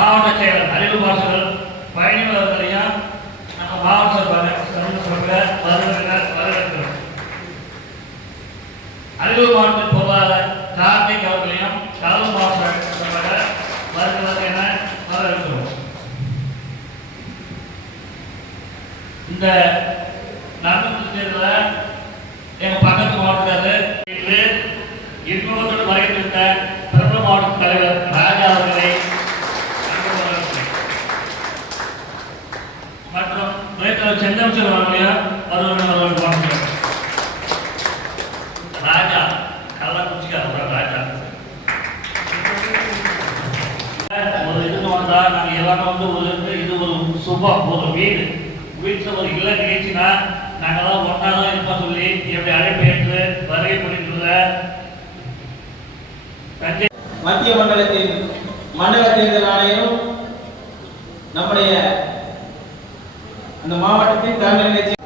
மாவட்ட செயலர் அறிவு பாசகர் பயணிகளர்களையும் நம்ம மாவட்ட சார்பில் வருகிற வரவேற்கிறோம். அரியலூர் மாவட்ட பொருளாளர் கார்த்திக் அவர்களையும் கடலூர் மாவட்ட சார்பாக வருகிறது என வரவேற்கிறோம். இந்த நடந்து தேர்தலில் எங்கள் பக்கத்து மாவட்டத்தில் இன்று இன்பத்தோடு வருகின்ற பிரபல மாவட்ட தலைவர் ராஜா அவர்களை அன்போடு வரவேற்கிறேன். மற்றும் துணைத்தலைவர் செந்தமிச்சர் அவர்களையும் வருவன் அவர்கள் வாழ்த்துகிறேன் ராஜா கள்ளக்குறிச்சிக்கார ராஜா. ஒரு இதுக்கு வந்தா நாங்க எல்லாமே வந்து ஒரு இது- ஒரு சுபம் ஒரு வீடு. வீட்டுல ஒரு இல்ல நிகழ்ச்சினா நாங்கெல்லாம் ஒன்னா தான் இருப்போம் சொல்லி எப்படி அழைப்பு ஏற்று வருகை புரிந்துள்ள தஞ்சை மத்திய மண்டலத்தின் மண்டல தேர்தல் ஆணையரும் நம்முடைய அந்த மாவட்டத்தின் தலைமை நிகழ்ச்சி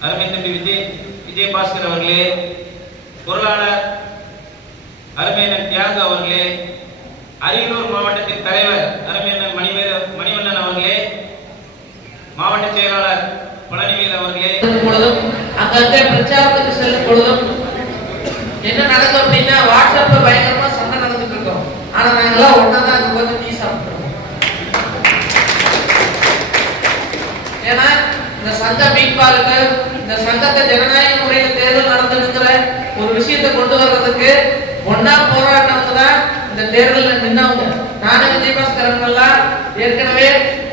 அருமை தம்பி விஜய் விஜயபாஸ்கர் அவர்களே பொருளாளர் அருமையண்ணன் தியாக அவர்களே அரியலூர் மாவட்டத்தின் தலைவர் அருமையண்ணன் மணிவேல மணிவண்ணன் அவர்களே மாவட்ட செயலாளர் பழனிவேல் அவர்களே. பொழுதும் அங்கே பிரச்சாரத்துக்கு செல்லும் பொழுதும் என்ன நடக்கும் அப்படின்னா வாட்ஸ்அப்ல பயங்கரமா சண்டை நடந்துட்டு இருக்கோம். ஆனா நாங்கெல்லாம் ஒன்னா தான் அங்க வந்து டீ சாப்பிடுறோம் ஏன்னா இந்த சங்க மீட்பாளுக்கு இந்த சங்கத்தை ஜனநாயக முறையில் தேர்தல் நடந்துருக்கிற ஒரு விஷயத்தை கொண்டு வர்றதுக்கு ஒன்னா போராட்டம் தான் இந்த தேர்தலில் நின்னவங்க நானும் விஜயபாஸ்கரன் எல்லாம் ஏற்கனவே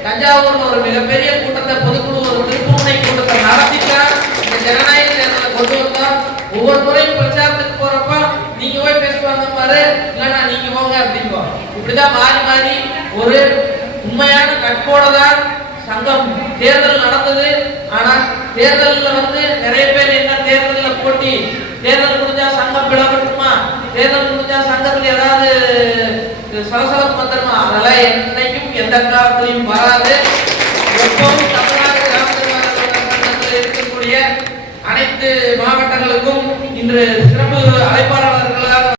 தஞ்சாவூர்ல ஒரு மிகப்பெரிய கூட்டத்தை பொதுக்குழு ஒரு திருப்புமுனை கூட்டத்தை நடத்தித்தான் இந்த ஜனநாயக தேர்தலை கொண்டு வந்தோம் ஒவ்வொரு முறையும் பிரச்சாரத்துக்கு போறப்ப நீங்க போய் பேசுவாங்க பாரு. இல்லைன்னா நீங்க போங்க அப்படிம்போம் இப்படிதான் மாறி மாறி ஒரு உண்மையான நட்போட தான் சங்கம் தேர்தல் நடந்தது. ஆனா தேர்தலில் வந்து நிறைய பேர் என்ன தேர்தலில் போட்டி? தேர்தல் முடிஞ்சா சங்கம் பிளவட்டுமா? தேர்தல் முடிஞ்சா சங்கத்துல ஏதாவது சலசலப்பு மந்திரமா? அதெல்லாம் என்னைக்கும் எந்த காலத்திலையும் வராது. எப்பவும் தமிழ்நாடு இருக்கக்கூடிய அனைத்து மாவட்டங்களுக்கும் இன்று சிறப்பு அழைப்பாளர்